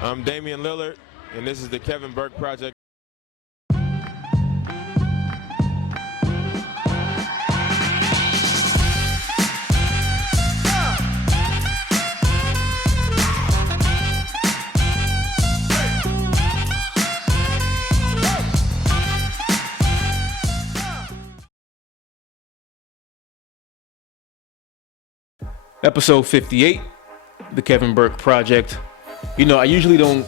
I'm Damian Lillard, and this is the Kevin Burke Project. Episode 58, the Kevin Burke Project. You know, I usually don't,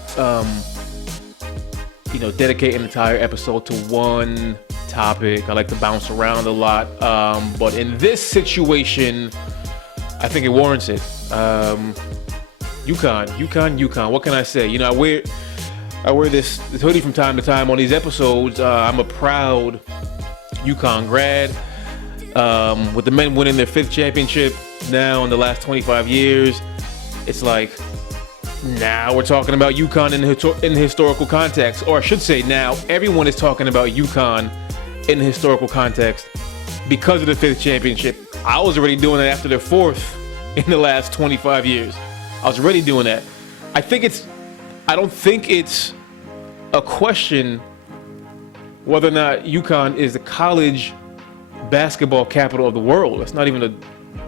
dedicate an entire episode to one topic. I like to bounce around a lot. But in this situation, I think it warrants it. UConn. What can I say? You know, I wear this hoodie from time to time on these episodes. I'm a proud UConn grad. With the men winning their 5th championship now in the last 25 years, it's like now we're talking about UConn in historical context, or I should say now everyone is talking about UConn in historical context because of the 5th championship. I was already doing it after their 4th in the last 25 years. I was already doing that. I don't think it's a question whether or not UConn is the college basketball capital of the world. It's not even a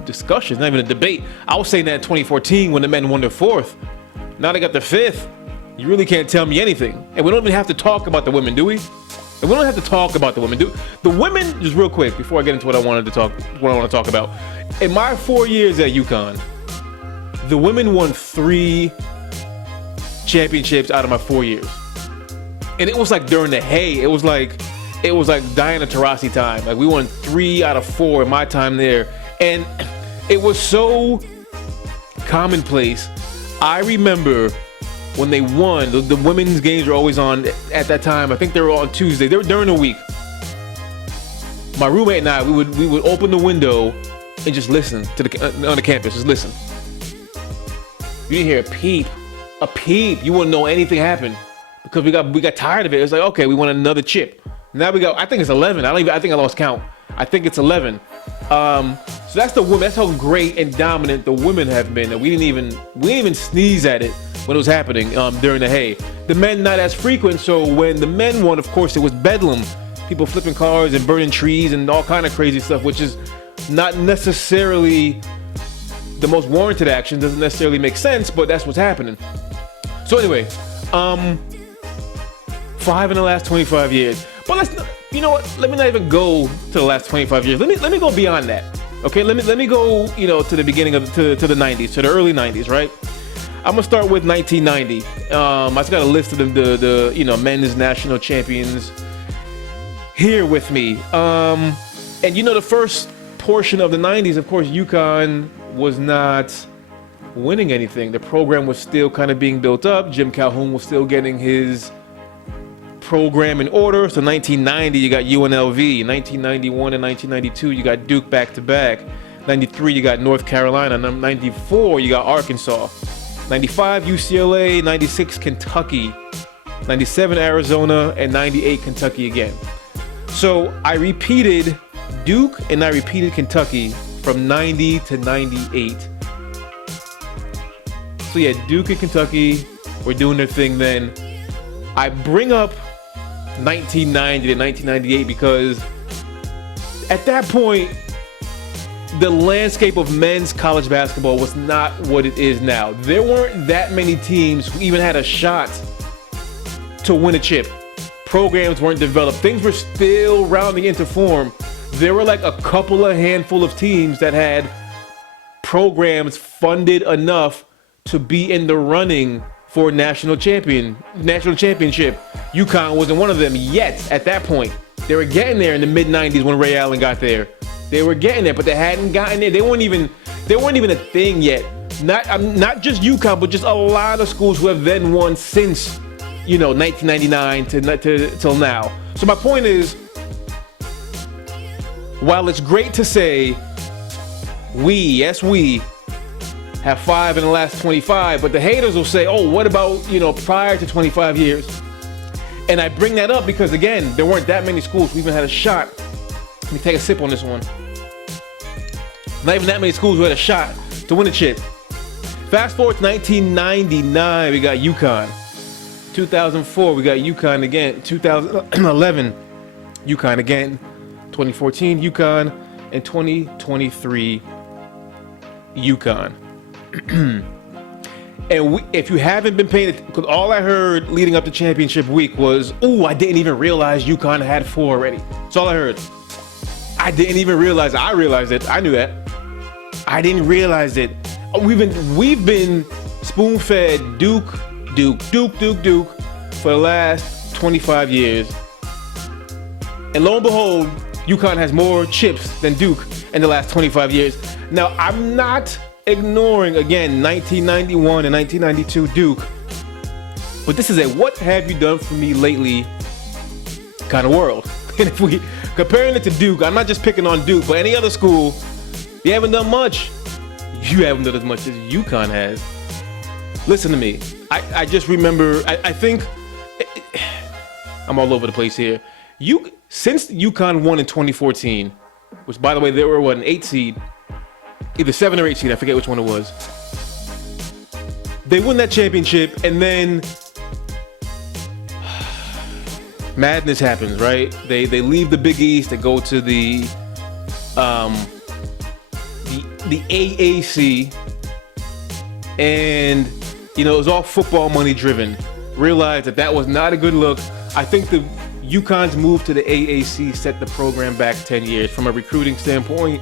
discussion. It's not even a debate. I was saying that in 2014 when the men won their 4th. Now they got their 5th. You really can't tell me anything. And we don't even have to talk about the women, do we? And we don't have to talk about the women, do the women? Just real quick before I get into what I want to talk about. In my 4 years at UConn, the women won 3 championships out of my 4 years, and it was like during the hay. It was like Diana Taurasi time. Like we won 3 out of 4 in my time there. And it was so commonplace. I remember when they won, the women's games were always on at that time. I think they were on Tuesday. They were during the week. My roommate and I, we would open the window and just listen to on the campus. Just listen. You didn't hear a peep. You wouldn't know anything happened because we got tired of it. It's like, okay, we won another chip. Now we got, I think it's 11. I think I lost count. I think it's 11. So that's the women. That's how great and dominant the women have been. That we didn't even sneeze at it when it was happening during the hay. The men not as frequent. So when the men won, of course, it was bedlam. People flipping cars and burning trees and all kind of crazy stuff, which is not necessarily the most warranted action. Doesn't necessarily make sense, but that's what's happening. So anyway, 5 in the last 25 years. But you know what? Let me not even go to the last 25 years. Let me go beyond that. Okay, let me go, to the beginning of to the 90s, to the early 90s, right? I'm gonna start with 1990. I just got a list of the men's national champions here with me. And the first portion of the 90s, of course, UConn was not winning anything. The program was still kind of being built up. Jim Calhoun was still getting his program in order. So 1990 you got UNLV, 1991 and 1992 you got Duke back-to-back, 93 you got North Carolina, 94 you got Arkansas, 95 UCLA, 96 Kentucky, 97 Arizona, and 98 Kentucky again. So I repeated Duke and I repeated Kentucky from 90 to 98. So yeah, Duke and Kentucky were doing their thing then. I bring up 1990 to 1998 because at that point the landscape of men's college basketball was not what it is now. There weren't that many teams who even had a shot to win a chip. Programs weren't developed. Things were still rounding into form. There were like a handful of teams that had programs funded enough to be in the running for national championship. UConn wasn't one of them yet at that point. They were getting there in the mid-90s when Ray Allen got there. They were getting there, but they hadn't gotten there. They weren't even a thing yet. Not just UConn, but just a lot of schools who have then won since 1999 till now. So my point is, while it's great to say we have 5 in the last 25, but the haters will say, oh, what about, prior to 25 years? And I bring that up because, again, there weren't that many schools who even had a shot. Let me take a sip on this one. Not even that many schools who had a shot to win a chip. Fast forward to 1999, we got UConn. 2004, we got UConn again. 2011, UConn again. 2014, UConn. And 2023, UConn. And if you haven't been paying attention, because all I heard leading up to championship week was, "Ooh, I didn't even realize UConn had 4 already." That's all I heard. I didn't even realize. I realized it. I knew that. I didn't realize it. We've been spoon-fed Duke for the last 25 years, and lo and behold, UConn has more chips than Duke in the last 25 years. Now, I'm not ignoring, again, 1991 and 1992 Duke, but this is a what have you done for me lately kind of world. And if we comparing it to Duke, I'm not just picking on Duke, but any other school, you haven't done much. You haven't done as much as UConn has. Listen to me. I just remember, I think, I'm all over the place here. Since UConn won in 2014, which by the way, they were an 8 seed, either 7 or 8 seed, I forget which one it was. They won that championship, and then madness happens, right? They leave the Big East to go to the AAC, and it was all football money driven. Realized that was not a good look. I think the UConn's move to the AAC set the program back 10 years from a recruiting standpoint.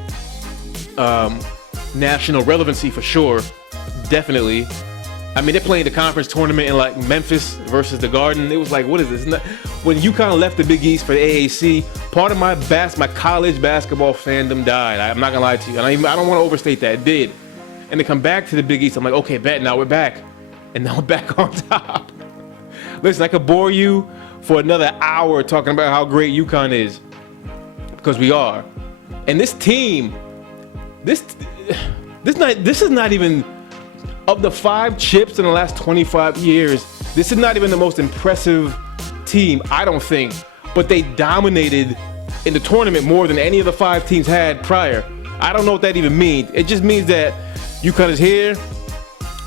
National relevancy for sure, definitely. I mean, they're playing the conference tournament in like Memphis versus the Garden. It was like, what is this? When UConn left the Big East for the AAC, part of my college basketball fandom died. I'm not gonna lie to you, and I don't want to overstate that. It did. And to come back to the Big East, I'm like, okay, bet, now we're back, and now we're back on top. Listen, I could bore you for another hour talking about how great UConn is, because we are. And this team, this is not even, of the 5 chips in the last 25 years, this is not even the most impressive team, I don't think. But they dominated in the tournament more than any of the 5 teams had prior. I don't know what that even means. It just means that UConn is here.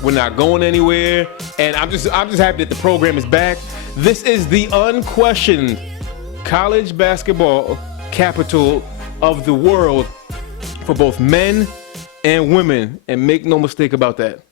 We're not going anywhere, and I'm just happy that the program is back. This is the unquestioned college basketball capital of the world for both men and women, and make no mistake about that.